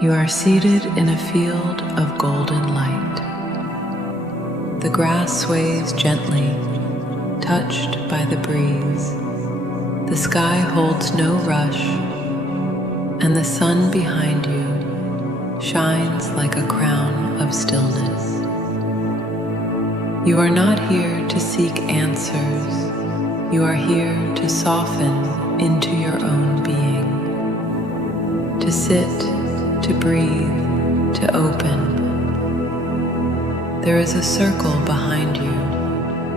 You are seated in a field of golden light. The grass sways gently, touched by the breeze. The sky holds no rush, and the sun behind you shines like a crown of stillness. You are not here to seek answers. You are here to soften into your own being, to sit, to breathe, to open. There is a circle behind you,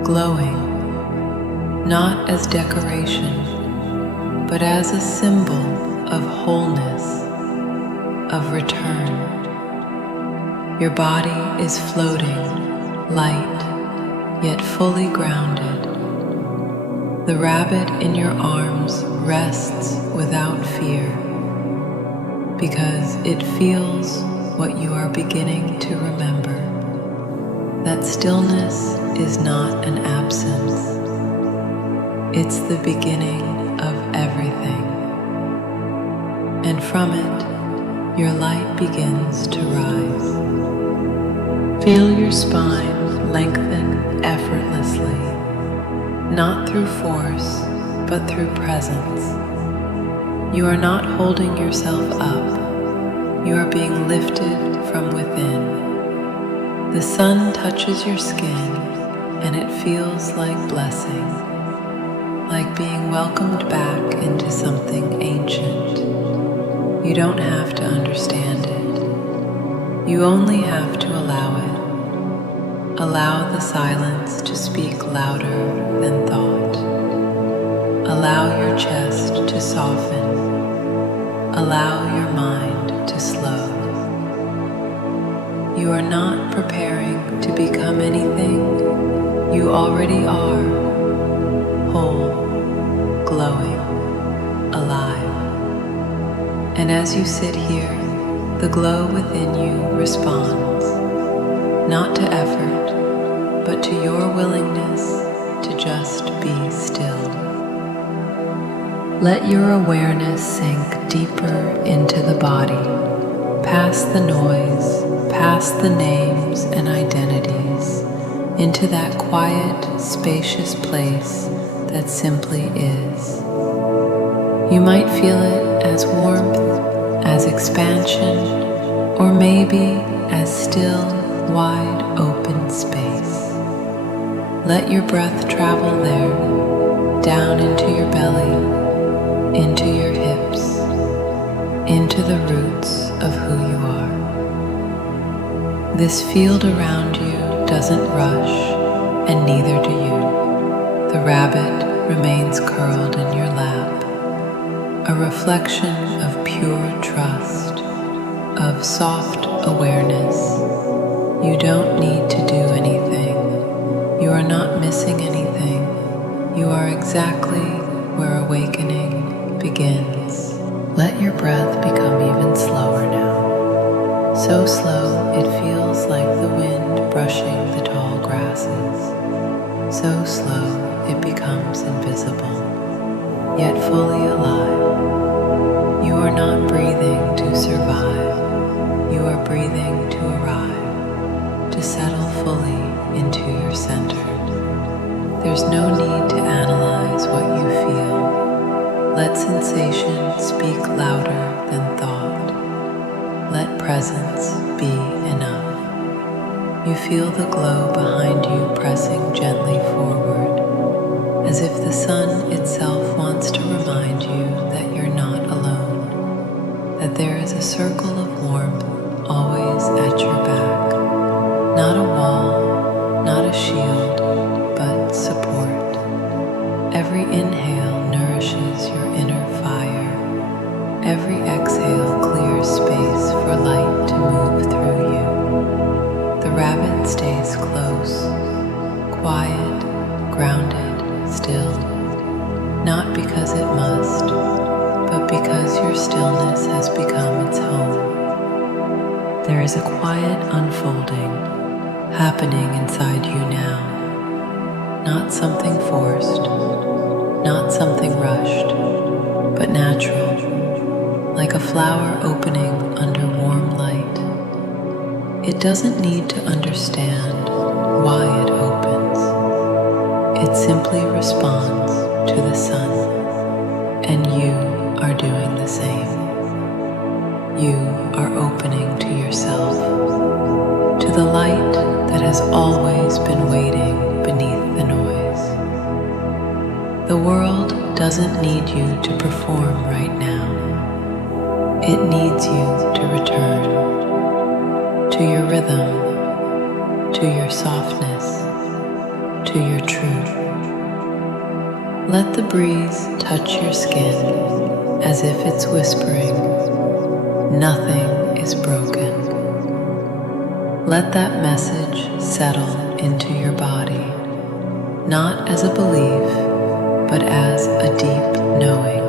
glowing, not as decoration, but as a symbol of wholeness, of return. Your body is floating, light, yet fully grounded. The rabbit in your arms rests without fear, because it feels what you are beginning to remember, that stillness is not an absence. It's the beginning of everything. And from it, your light begins to rise. Feel your spine lengthen effortlessly, not through force, but through presence. You are not holding yourself up. You are being lifted from within. The sun touches your skin, and it feels like blessing, like being welcomed back into something ancient. You don't have to understand it. You only have to allow it. Allow the silence to speak louder than thought. Allow your chest to soften. Allow your mind to slow. You are not preparing to become anything. You already are, whole, glowing, alive. And as you sit here, the glow within you responds, not to effort, but to your willingness to just be still. Let your awareness sink deeper into the body, past the noise, past the names and identities, into that quiet, spacious place that simply is. You might feel it as warmth, as expansion, or maybe as still, wide open space. Let your breath travel there, down into your belly, into your hips, into the roots of who you are. This field around you doesn't rush, and neither do you. The rabbit remains curled in your lap, a reflection of pure trust, of soft awareness. You don't need to do anything. You are not missing anything. You are exactly where awakening begins. Let your breath become even slower now. So slow it feels like the wind brushing the tall grasses. So slow it becomes invisible, yet fully alive. You are not breathing to survive. You are breathing to arrive, to settle fully into your center. There's no need to analyze what you feel. Let sensation speak louder than thought. Let presence be enough. You feel the glow behind you pressing gently forward, as if the sun itself wants to remind you that you're not alone, that there is a circle of warmth always at your back. Not a wall, not a shield, but support. Every inhale nourishes your inner fire. Every exhale clears space for light to move through you. The rabbit stays close, quiet, grounded, still. Not because it must, but because your stillness has become its home. There is a quiet unfolding happening inside you now. Not something forced, not something rushed, but natural, like a flower opening under warm It doesn't need to understand why it opens. It simply responds to the sun, and you are doing the same. You are opening to yourself, to the light that has always been waiting beneath the noise. The world doesn't need you to perform right now. It needs you to return to your rhythm, to your softness, to your truth. Let the breeze touch your skin as if it's whispering, "Nothing is broken." Let that message settle into your body, not as a belief, but as a deep knowing,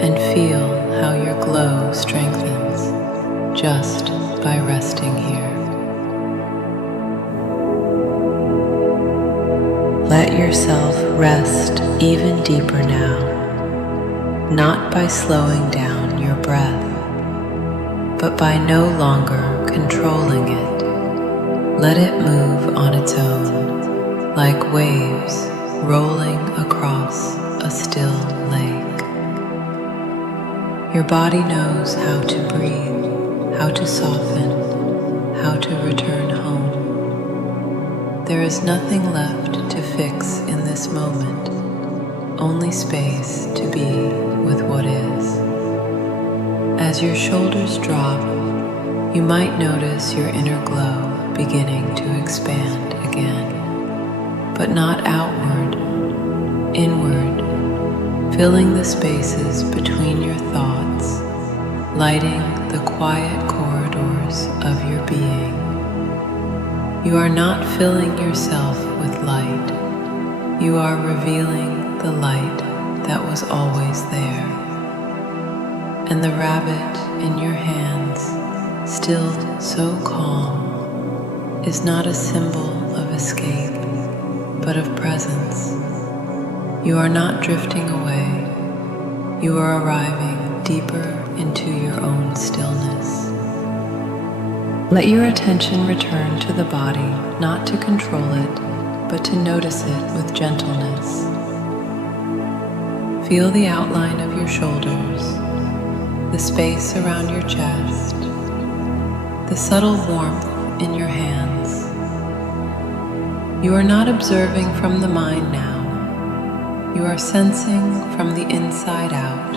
and feel how your glow strengthens just by resting here. Let yourself rest even deeper now, not by slowing down your breath, but by no longer controlling it. Let it move on its own, like waves rolling across a still lake. Your body knows how to breathe, how to soften, how to return home. There is nothing left to fix in this moment, only space to be with what is. As your shoulders drop, you might notice your inner glow beginning to expand again, but not outward, inward, filling the spaces between your thoughts, lighting the quiet corridors of your being. You are not filling yourself with light. You are revealing the light that was always there. And the rabbit in your hands, still so calm, is not a symbol of escape, but of presence. You are not drifting away. You are arriving deeper into your own stillness. Let your attention return to the body, not to control it, but to notice it with gentleness. Feel the outline of your shoulders, the space around your chest, the subtle warmth in your hands. You are not observing from the mind now. You are sensing from the inside out.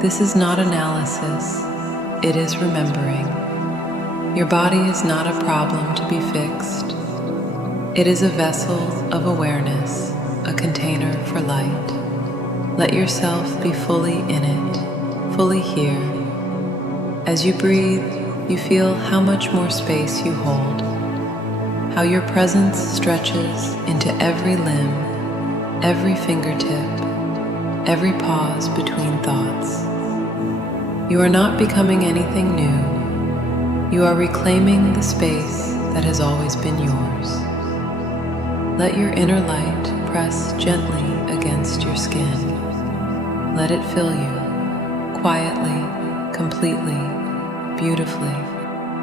This is not analysis, it is remembering. Your body is not a problem to be fixed. It is a vessel of awareness, a container for light. Let yourself be fully in it, fully here. As you breathe, you feel how much more space you hold, how your presence stretches into every limb, every fingertip, every pause between thoughts. You are not becoming anything new. You are reclaiming the space that has always been yours. Let your inner light press gently against your skin. Let it fill you, quietly, completely, beautifully.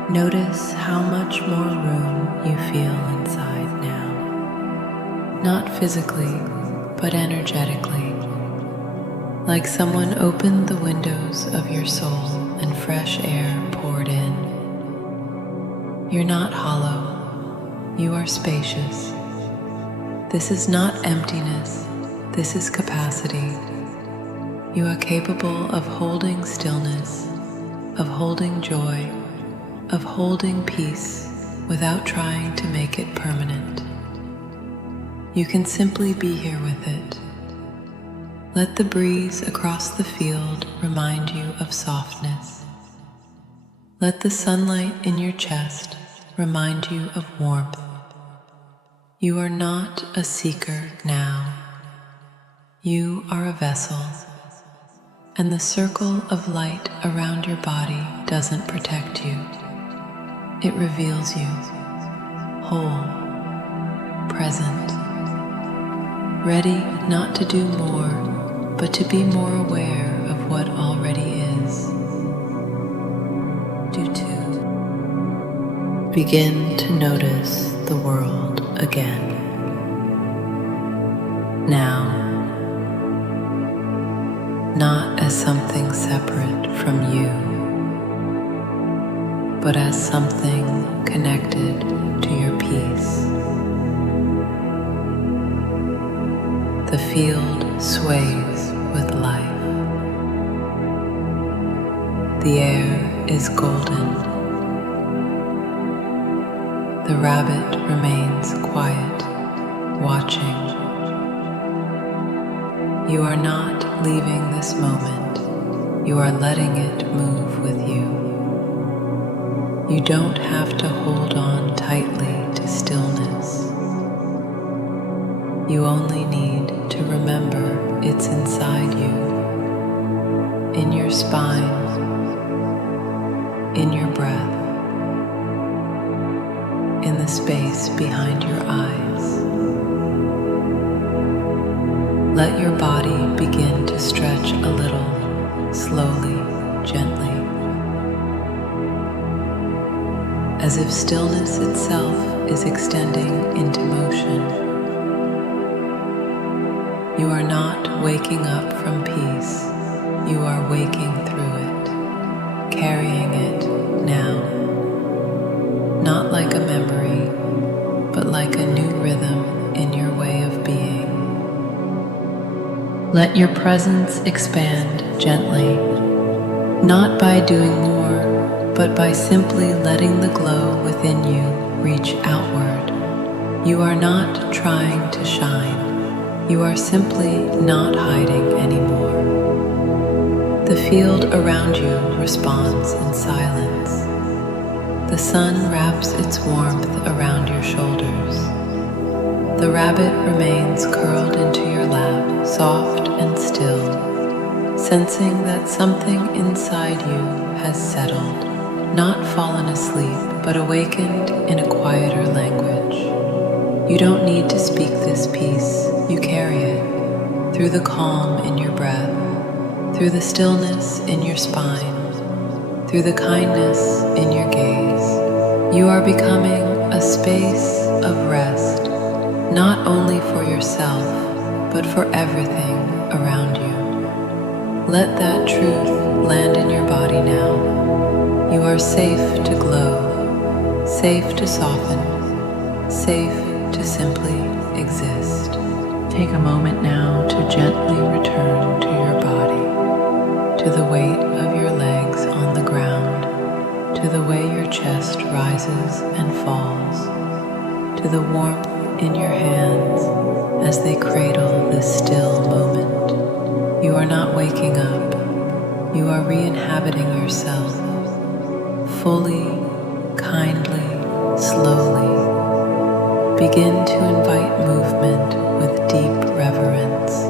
Notice how much more room you feel inside now. Not physically, but energetically. Like someone opened the windows of your soul and fresh air poured in. You're not hollow, you are spacious. This is not emptiness, this is capacity. You are capable of holding stillness, of holding joy, of holding peace without trying to make it permanent. You can simply be here with it. Let the breeze across the field remind you of softness. Let the sunlight in your chest remind you of warmth. You are not a seeker now. You are a vessel, and the circle of light around your body doesn't protect you. It reveals you, whole, present, ready not to do more, but to be more aware of what already is. Do two. begin to notice the world again. Now, not as something separate from you, but as something connected to your peace. The field sways with life. The air is golden. The rabbit remains quiet, watching. You are not leaving this moment. You are letting it move with you. You don't have to hold on tightly to stillness. You only need to remember it's inside you, in your spine, in your breath, in the space behind your eyes. Let your body begin to stretch a little, slowly, gently, as if stillness itself is extending into motion. You are not waking up from peace, you are waking through it, carrying it now. Not like a memory, but like a new rhythm in your way of being. Let your presence expand gently, not by doing more, but by simply letting the glow within you reach outward. You are not trying to shine. You are simply not hiding anymore. The field around you responds in silence. The sun wraps its warmth around your shoulders. The rabbit remains curled into your lap, soft and still, sensing that something inside you has settled, not fallen asleep, but awakened in a quieter language. You don't need to speak this peace, you carry it through the calm in your breath, through the stillness in your spine, through the kindness in your gaze. You are becoming a space of rest, not only for yourself, but for everything around you. Let that truth land in your body now. You are safe to glow, safe to soften, safe to simply exist. Take a moment now to gently return to your body, to the weight of your legs on the ground, to the way your chest rises and falls, to the warmth in your hands as they cradle this still moment. You are not waking up, you are re-inhabiting yourself, fully, kindly, slowly. Begin to invite movement with deep reverence.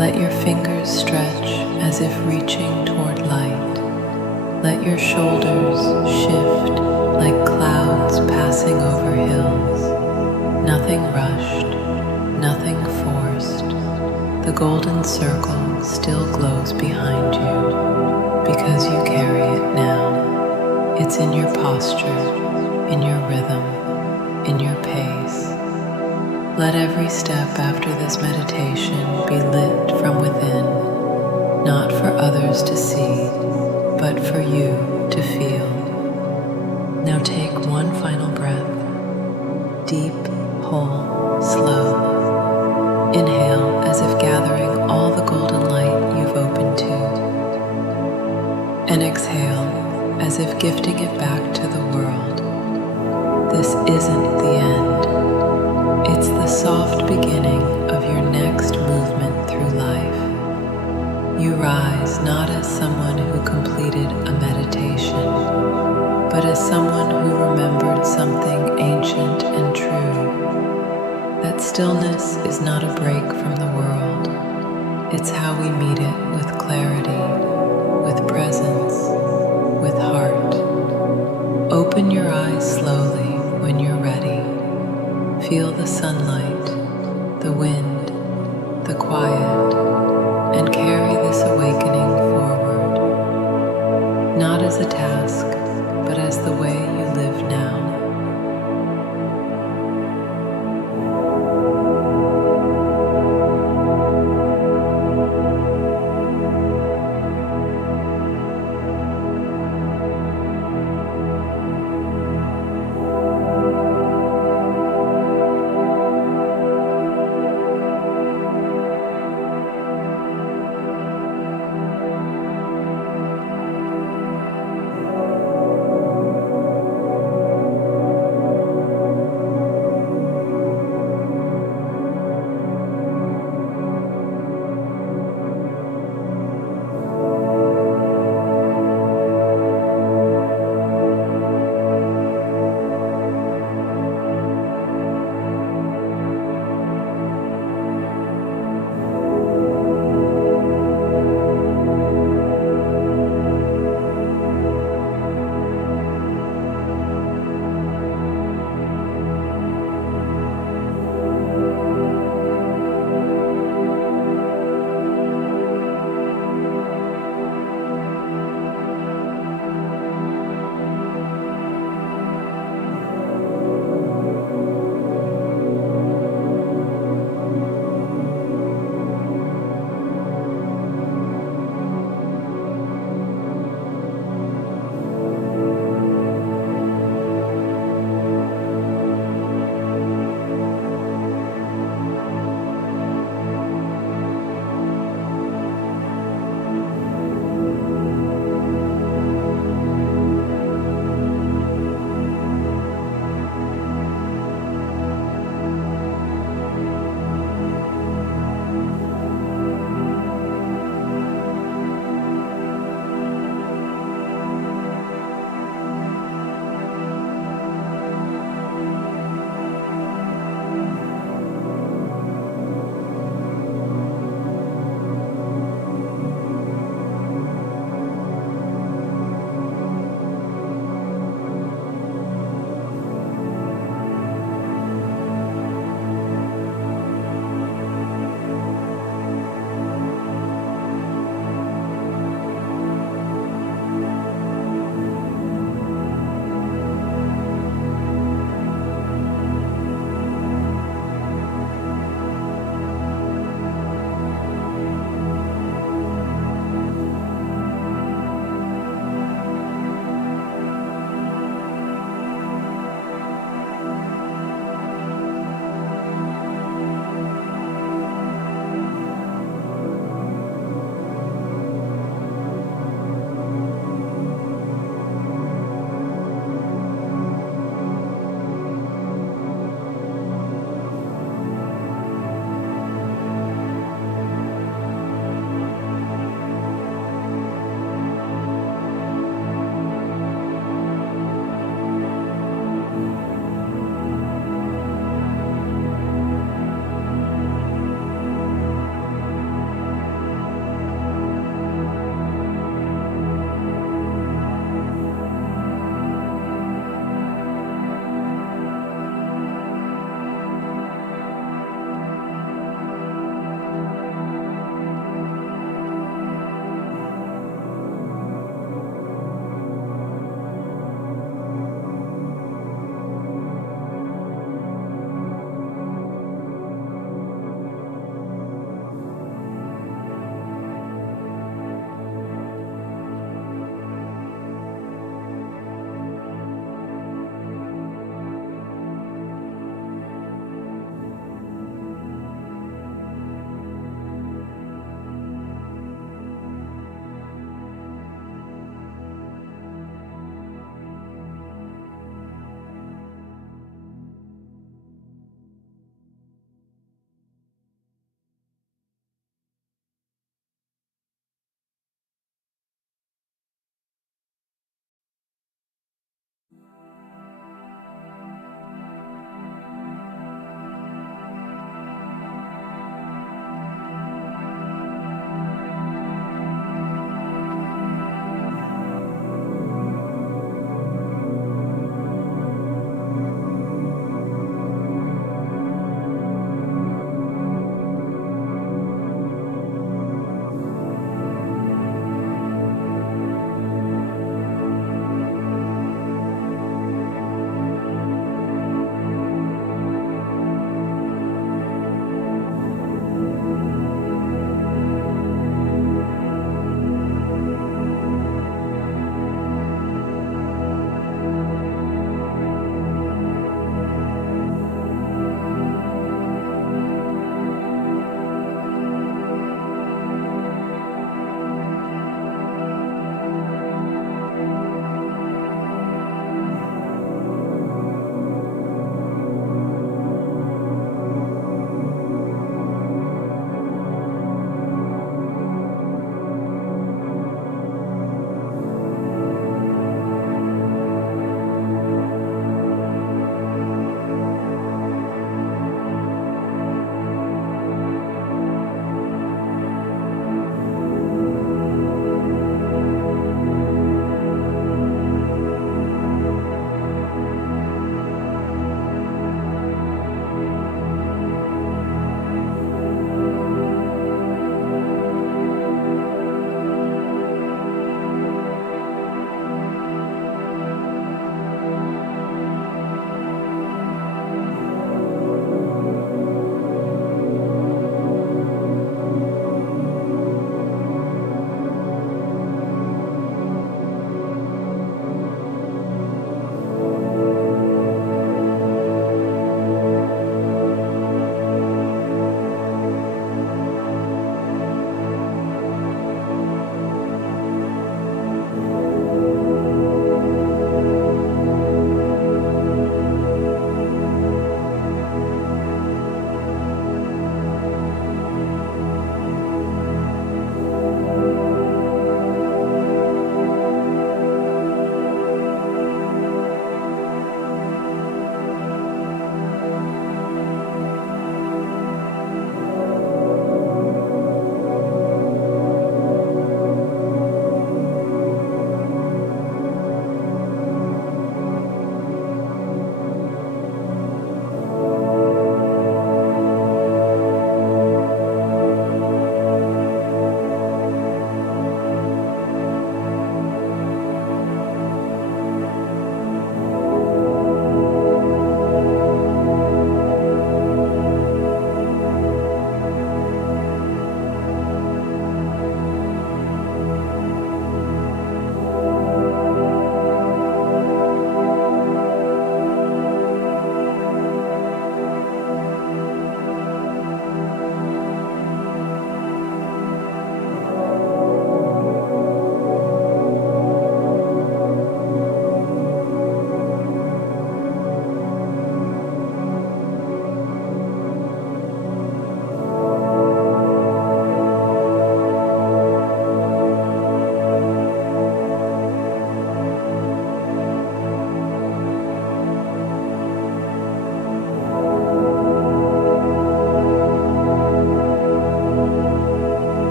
Let your fingers stretch as if reaching toward light. Let your shoulders shift like clouds passing over hills. Nothing rushed, nothing forced. The golden circle still glows behind you because you carry it now. It's in your posture, in your rhythm, in your pace. Let every step after this meditation be lit from within, not for others to see, but for you to feel. Now take one final breath, deep, whole, slow. Inhale as if gathering all the golden light you've opened to, and exhale as if gifting it back to the world. This isn't the end. It's the soft beginning of your next movement through life. You rise not as someone who completed a meditation, but as someone who remembered something ancient and true. That stillness is not a break from the world. It's how we meet it with clarity, with presence, with heart. Open your eyes slowly when you're ready. Feel the sunlight, the wind, the quiet.